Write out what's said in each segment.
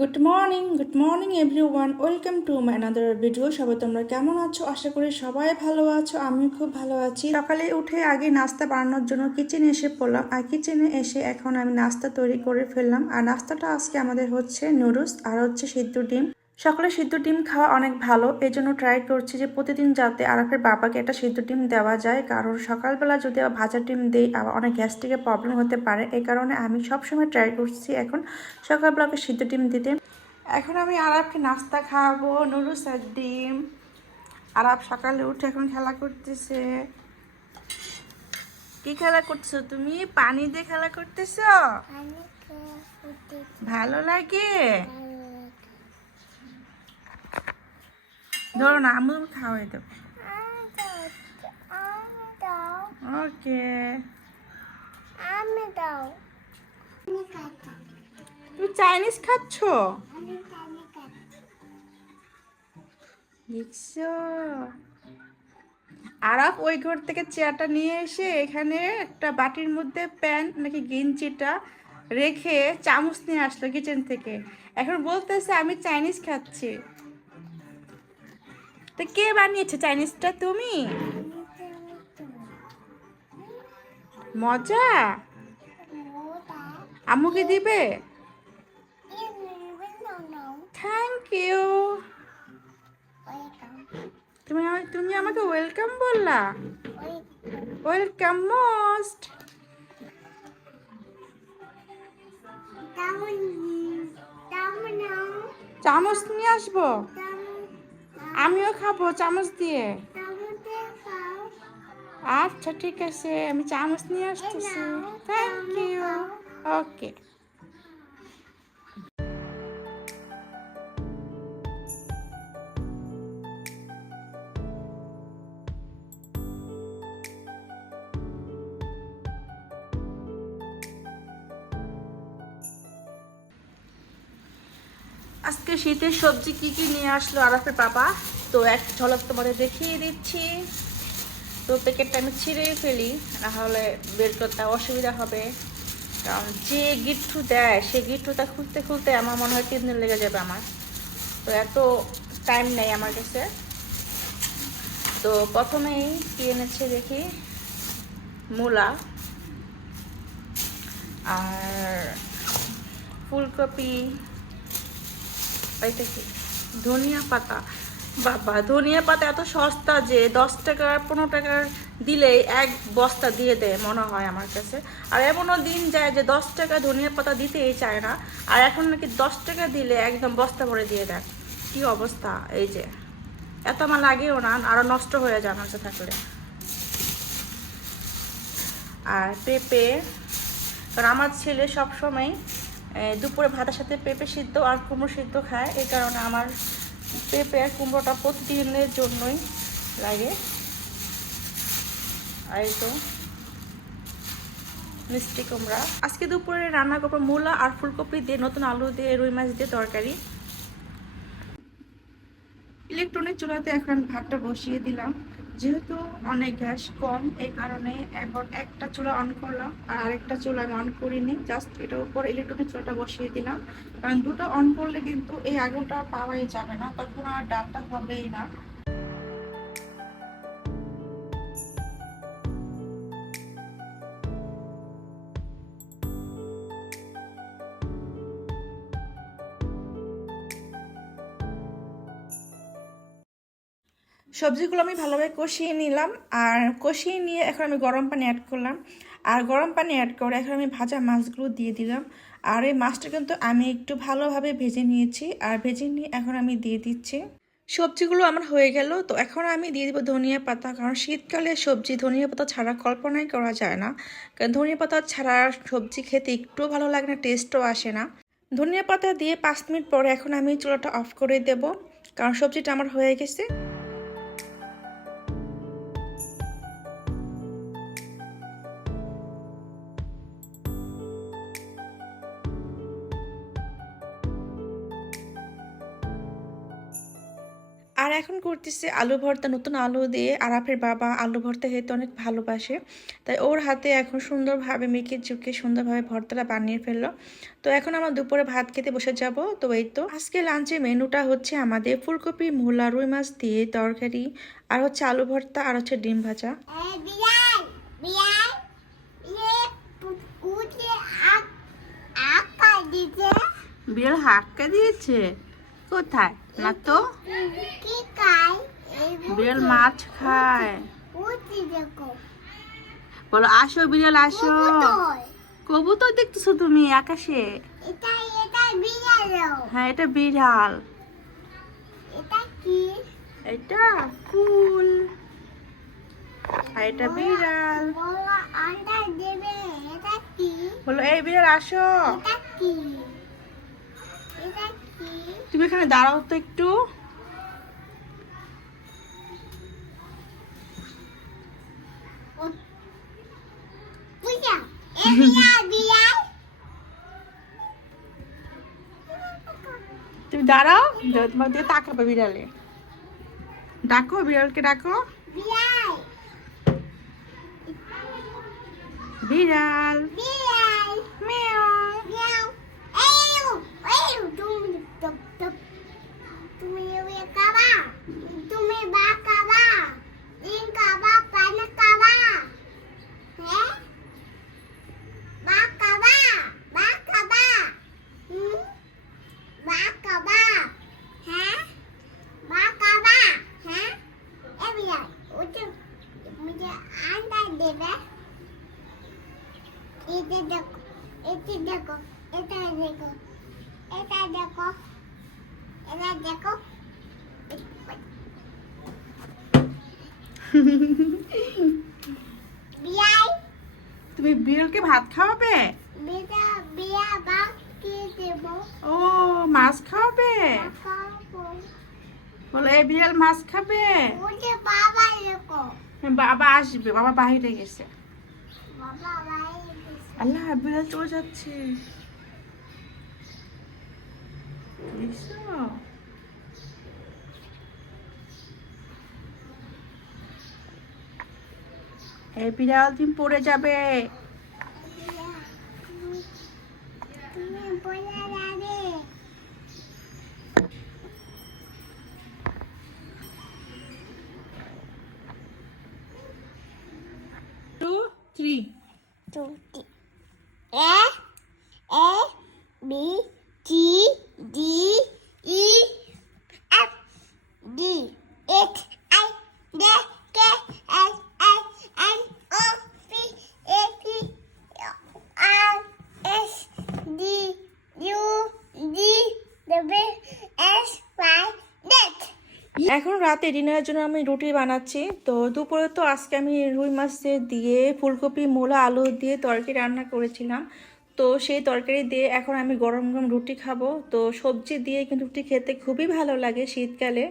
Good morning everyone, welcome to my another video. সবাই তোমরা কেমন আছো? আশা করি সবাই ভালো আছো, আমি খুব ভালো আছি। সকালে উঠে আগে নাস্তা বানানোর জন্য কিচেনে এসে পড়লাম, আর কিচেনে এসে এখন আমি নাস্তা তৈরি করে ফেললাম। আর নাস্তাটা আজকে আমাদের হচ্ছে নুডলস আর হচ্ছে সিদ্ধ ডিম। সকালে সিদ্ধ ডিম খাওয়া অনেক ভালো, এই জন্য ট্রাই করছি যে প্রতিদিন যাতে আরাফের বাবাকে একটা সিদ্ধ ডিম দেওয়া যায়, কারণ সকালবেলা যদি ভাজা ডিম দিই আবার অনেক গ্যাস্ট্রিকের প্রবলেম হতে পারে। এই কারণে আমি সবসময় ট্রাই করছি এখন সকালবেলাকে সিদ্ধ ডিম দিতে। এখন আমি আরাফকে নাস্তা খাওয়াবো নুডলস আর ডিম। আরাফ সকালে উঠে এখন খেলা করতেছে। কি খেলা করছো তুমি? পানি দিয়ে খেলা করতেছো? ভালো লাগে? ধরো না, আমি খাওয়াই দেবো। ওকে, তুমি চাইনিজ খাচ্ছ? দেখছো? আরাফ ওই ঘর থেকে চেয়ারটা নিয়ে এসে এখানে একটা বাটির মধ্যে প্যান নাকি গেঞ্জিটা রেখে চামচ নিয়ে আসলো কিচেন থেকে। এখন বলতেছে আমি চাইনিজ খাচ্ছি। তো কে বানিয়েছে চাইনিজটা? তুমি? মজা? আম্মুকে দিবে? Thank you. তুমি আমাকে ওয়েলকাম বললা? Welcome most. চামচ নিয়ে আসবো? আমিও খাবো চামচ দিয়ে। আচ্ছা ঠিক আছে, আমি চামচ নিয়ে আসতেছি। Thank you. ওকে। আজকে শীতের সবজি কি কি নিয়ে আসলো আরাফের বাবা, তো এক ঝলক তোমাদের দেখিয়ে দিচ্ছি। তো প্যাকেটটা আমি ছিঁড়েই ফেলি, নাহলে বের করতে অসুবিধা হবে। কারণ যে গিট্টু দেয় সে গিট্টুটা খুলতে খুলতে আমার মনে হয় 3 দিন লেগে যাবে আমার। তো এত টাইম নেই আমার কাছে। তো প্রথমেই কি এনেছে দেখি, মূলা আর ফুলকপি, এটা কি ধনিয়া পাতা। বাবা, ধনিয়া পাতা এত সস্তা যে 10 টাকা 15 টাকার দিলেই এক বস্তা দিয়ে দেয় মনে হয় আমার কাছে। আর এমনও দিন যায় যে 10 টাকা ধনিয়া পাতা দিতেই চায় না, আর এখন নাকি 10 টাকা দিলে একদম বস্তা ভরে দিয়ে দেয়। কি অবস্থা! এই যে এত আমার লাগেও না, আরও নষ্ট হয়ে যায় আমার কাছে থাকলে। আর পেঁপে, কারণ আমার ছেলে সবসময় দুপুরে ভাতের সাথে পেঁপে সিদ্ধ আর কুমড়ো সিদ্ধ খায়, এই কারণে আমার পেঁপে আর কুমড়োটা প্রতিদিনের জন্যই লাগে। আর এই তো মিষ্টি কুমড়া। আজকে দুপুরে রান্না করবো মূলা আর ফুলকপি দিয়ে, নতুন আলু দিয়ে, রুই মাছ দিয়ে তরকারি। ইলেকট্রনিক চুলাতে এখন ভাতটা বসিয়ে দিলাম, যেহেতু অনেক গ্যাস কম এই কারণে এখন একটা চুলা অন করলাম আর আরেকটা চুলা আমি অন করিনি, জাস্ট এটার উপর ইলেকট্রনিক চুলাটা বসিয়ে দিলাম। কারণ দুটো অন করলে কিন্তু এই আগুনটা পাওয়াই যাবে না, তখন আর ডালটা হবেই না। সবজিগুলো আমি ভালোভাবে কষিয়ে নিলাম, আর কষিয়ে নিয়ে এখন আমি গরম পানি অ্যাড করলাম। আর গরম পানি অ্যাড করে এখন আমি ভাজা মাছগুলো দিয়ে দিলাম। আর এই মাছটা কিন্তু আমি একটু ভালোভাবে ভেজে নিয়েছি, আর ভেজে নিয়ে এখন আমি দিয়ে দিচ্ছি। সবজিগুলো আমার হয়ে গেল, তো এখন আমি দিয়ে দিব ধনিয়া পাতা, কারণ শীতকালে সবজি ধনিয়া পাতা ছাড়া কল্পনাই করা যায় না। কারণ ধনিয়া পাতা ছাড়া সবজি খেতে একটুও ভালো লাগে না, টেস্টও আসে না। ধনিয়া পাতা দিয়ে 5 মিনিট পরে এখন আমি চুলাটা অফ করে দেব, কারণ সবজিটা আমার হয়ে গেছে। আর এখন করতেছে আলু ভর্তা, নতুন আলু দিয়ে। আরাফের বাবা আলু ভর্তা খেতে অনেক ভালোবাসে, তাই ওর হাতে এখন সুন্দরভাবে মেখে চুকে সুন্দরভাবে ভর্তাটা বানিয়ে ফেললো। তো এখন আমরা দুপুরে ভাত খেতে বসে যাব। তো এই তো আজকে লাঞ্চে মেনুটা হচ্ছে আমাদের ফুলকপি, মূলা, রুই মাছ দিয়ে তরকারি, আর হচ্ছে আলু ভর্তা, আর হচ্ছে ডিম ভাজা। বিড়াল হাক্কা দিয়েছে? কোথায়? না তো, বিড়াল মাছ খায়। বলো আসো বিড়াল আসো। কবুতর দেখতেছো তুমি আকাশে? হ্যাঁ এটা বিড়াল। এটা ফুল, আর এটা বিড়াল। বলো এই বিড়াল আসো। তুমি এখানে দাঁড়াও তো একটু। তুমি দাঁড়াও, তোমার দিয়ে তাকাবে বিড়ালে। ডাকো বিড়ালকে, ডাকো। বিড়াল মিয়াও। তুমি বিড়ালকে ভাত খাওয়াবে? ও মাছ খাওয়াবে? বলো এই বিড়াল মাছ খাবে? বাবা আসবে, বাবা বাইরে গেছে। আল্লাহ বিড়াল চলে যাচ্ছে। এই বিড়াল তুমি পড়ে যাবে। Two, three. A B C D E F G H I J K L M N O P A Q R S T U V W X Y Z। এখন রাতে ডিনারের জন্য আমি রুটি বানাচ্ছি। তো দুপুরে তো আজকে আমি রুই মাছ দিয়ে ফুলকপি, মূলা, আলু দিয়ে তরকারি রান্না করেছিলাম। তো সেই তরকারি দিয়ে এখন আমি গরম গরম রুটি খাবো। তো সবজি দিয়ে কিন্তু রুটি খেতে খুবই ভালো লাগে শীতকালে।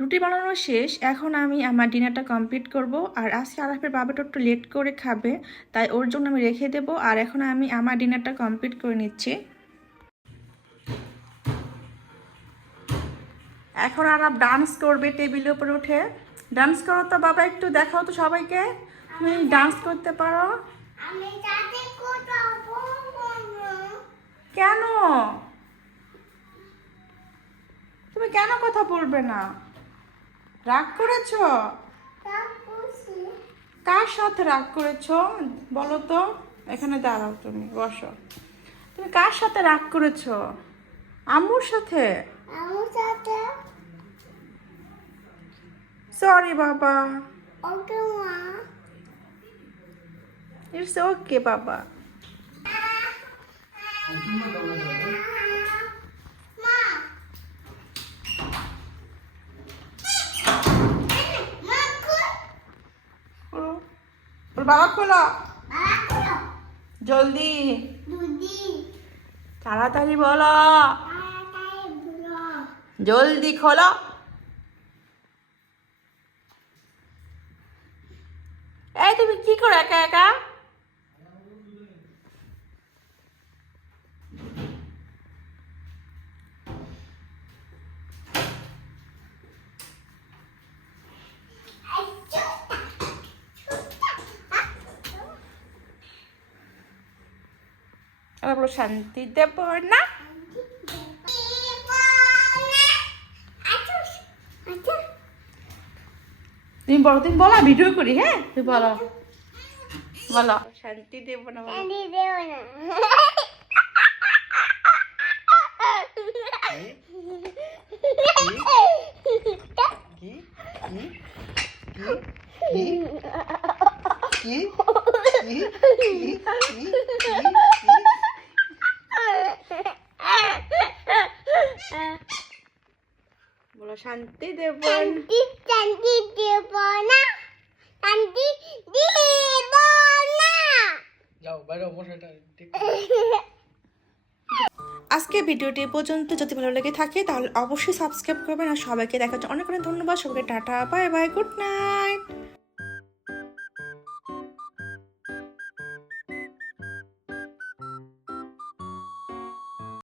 রুটি বানানো শেষ, এখন আমি আমার ডিনারটা কমপ্লিট করব। আর আজকে আরাফের বাবাটা একটু লেট করে খাবে, তাই ওর জন্য আমি রেখে দেব। আর এখন আমি আমার ডিনারটা কমপ্লিট করে নিচ্ছি। এখন আরাফ ডান্স করবে টেবিলের উপরে উঠে। ডান্স করো তো বাবা, একটু দেখাও তো সবাইকে তুমি ডান্স করতে পারো। কেন তুমি কেন কথা বলবে না? রাগ করেছো? কার সাথে রাগ করেছো বলো তো? এখানে দাঁড়াও, তুমি বসো। তুমি কার সাথে রাগ করেছো? আম্মুর সাথে? সরি বাবা। ইটস ওকে বাবা। বাবা খোলো জলদি, তাড়াতাড়ি বলো, জলদি খোলো। আবার বলো শান্তি দেব না। তুমি বলো, তুমি বলো, ভিডিও করি। হ্যাঁ তুমি বলো, বলো শান্তি দেব না বলো। বলো শান্তি দেব যাও বাইরে মশাটা ঠিক আজকে ভিডিওটি এ পর্যন্ত। যদি ভালো লেগে থাকে তাহলে অবশ্যই সাবস্ক্রাইব করবেন। আর সবাইকে দেখার জন্য অনেক অনেক ধন্যবাদ। সবাইকে tata, bye bye, good night.